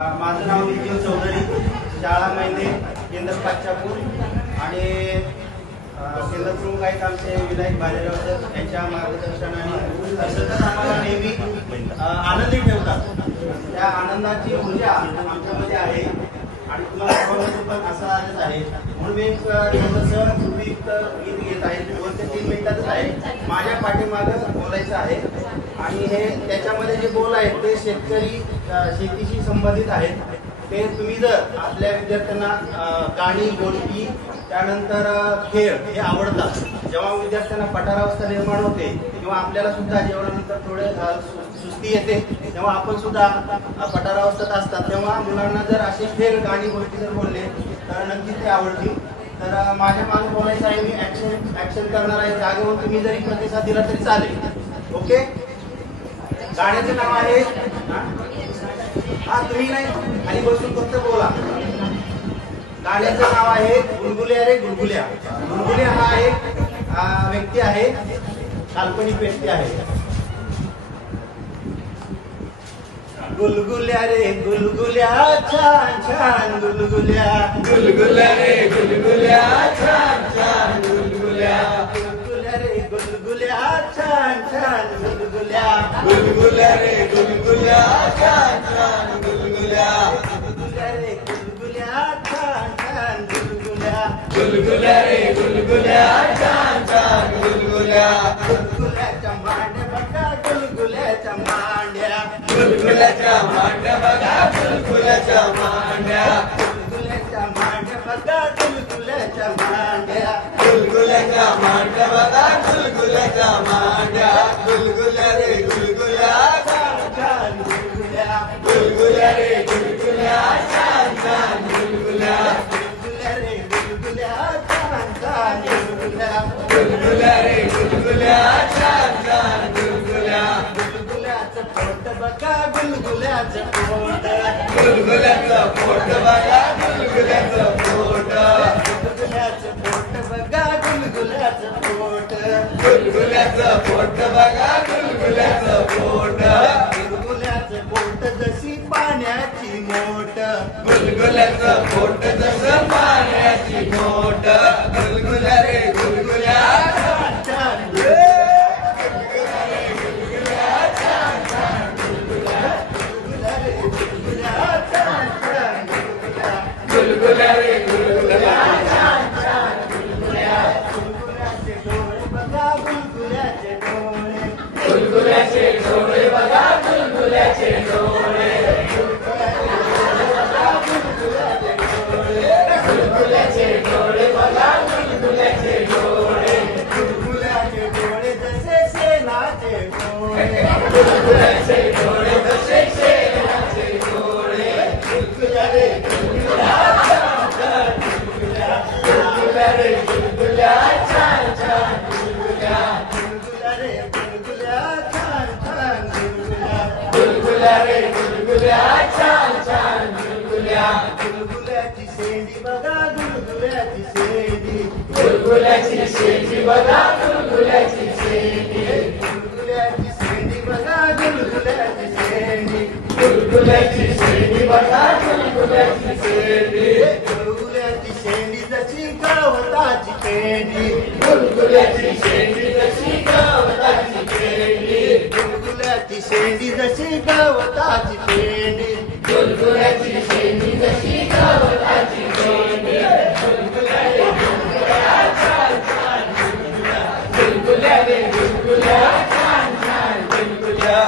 माझं नाव नितीन चौधरी, शाळा महिने केंद्र पाचापूर आणि केंद्र प्रमुख आहेत आमचे विनायक भालेराव सर यांच्या मार्गदर्शनाने सतत आम्हाला नेहमी आनंदी ठेवतात. त्या आनंदाची ऊर्जा आमच्यामध्ये आहे आणि तुम्हाला सर्वांमध्ये पण असं आलंच आहे. म्हणून मी एक छोटंसं सुपीक गीत घेत आहे. 2 ते 3 मिनिटातच आहे. माझ्या पाठीमागं बोलायचं आहे आणि हे त्याच्यामध्ये जे बोल आहेत ते शेतकरी शेतीशी संबंधित आहेत. ते तुम्ही जर आपल्या विद्यार्थ्यांना गाणी गोष्टी त्यानंतर खेळ हे आवडतात. जेव्हा विद्यार्थ्यांना पठारावस्था निर्माण होते किंवा आपल्याला सुद्धा जेवणानंतर थोडे सुस्ती येते तेव्हा आपण सुद्धा पठारावस्थेत असतात तेव्हा मुलांना जर असे खेळ गाणी गोष्टी जर बोलले तर नक्कीच ते आवडतील. तर माझ्या मागे बोलायचं आहे. मी ऍक्शन करणार आहे. जागेवर तुम्ही जरी प्रतिसाद दिला तरी चालेल. ओके. गाण्याचं नाव आहे तुम्ही नाही खाली बसून फक्त बोला. गाण्याचं नाव आहे गुलगुल्या रे गुलगुल्या. गुलगुल्या हा एक व्यक्ती आहे, काल्पनिक व्यक्ती आहे. गुलगुल्या रे गुलगुल्या छान छान गुलगुल्या. गुलगुल्या रे गुलगुल्या छान छान गुलगुल्या. गुलगुल्या रे गुलगुल्या छान छान गुलगुल्या. गुलगुल्या रे गुलगुल्या छान छान गुलगुल्या. गुलगुल्या रे गुलगुल्या छान छान गुलगुल्या. गुलगुल्या रे गुलगुल्या छान छान गुलगुल्या. गुलगुल्याच्या मांड्या बघा गुलगुल्याच्या मांड्या. गुलगुल्याच्या मांड्या बघा गुलगुल्याच्या मांड्या. गुलगुल्याच्या मांड्या बघा गुलगुल्याच्या मांड्या. गुलगुल्याच्या मांड्या बघा गुलगुल्याच्या मांड्या. गुलगुल्या रे गुलगुल्या छान छान गुलगुल्या. गुलगुल्या रे गुलगुल्या छान छान गुलगुल्या. गुलगुल्या रे गुलगुल्या छान छान गुलगुल्या. गुलगुल्या रे गुलगुल्या छान छान गुलगुल्या. गुलगुल्याचं पोट बघा गुलगुल्याचं पोट. गुलगुल्याचं पोट बघा गुलगुल्याचं पोट. गुलगुल्याचं पोट बघा गुलगुल्याचं पोट. गुलगुल्याचं पोट बघा गुलगुल्याचं पोट. गुलगुल्याचं पोट जशी पाण्याची मोठ. गुलगुल्याचं पोट जसं पाण्याची मोठ. गुलगुल्या रे गुलगुल्या छान छान गुलगुल्या रे गुलगुल्या छान छान गुलगुल्या. गुलगुल्याचे डोळे बघा गुलगुल्याचे डोळे. गुलगुल्याचे डोळे बघा गुलगुल्याचे डोळे. गुलगुल्याचे डोळे बघा गुलगुल्याचे डोळे. गुलगुल्याचे डोळे जसे शेणाचे डोळे. गुलगुल्याचे डोळे जसे शेणाचे डोळे. गुलगुल्या रे गुलगुल्या गुलगुल्या रे गुलगुल्या छान छान गुलगुल्या. गुलगुल्या रे गुलगुल्या छान छान गुलगुल्या. गुलगुल्या रे गुलगुल्या छान छान गुलगुल्या. गुलगुल्याची शेंडी बघा गुलगुल्याची शेंडी. गुलगुल्याची शेंडी बघा गुलगुल्याची शेंडी. गुलगुल्याची शेंडी बघा गुलगुल्याची शेंडी. गुलगुल्याची शेंडी बघा गुलगुल्याची शेंडी. गुलगुल्याची शेंडी जशी गवताची पेंडी. गुलगुल्याची शेंडी जशी गवताची पेंडी. गुलगुल्याची शेंडी जशी गवताची पेंडी. गुलगुल्याची शेंडी जशी गवताची पेंडी. गुलगुल्या रे गुलगुल्या छान छान गुलगुल्या. गुलगुल्या रे गुलगुल्या छान छान गुलगुल्या.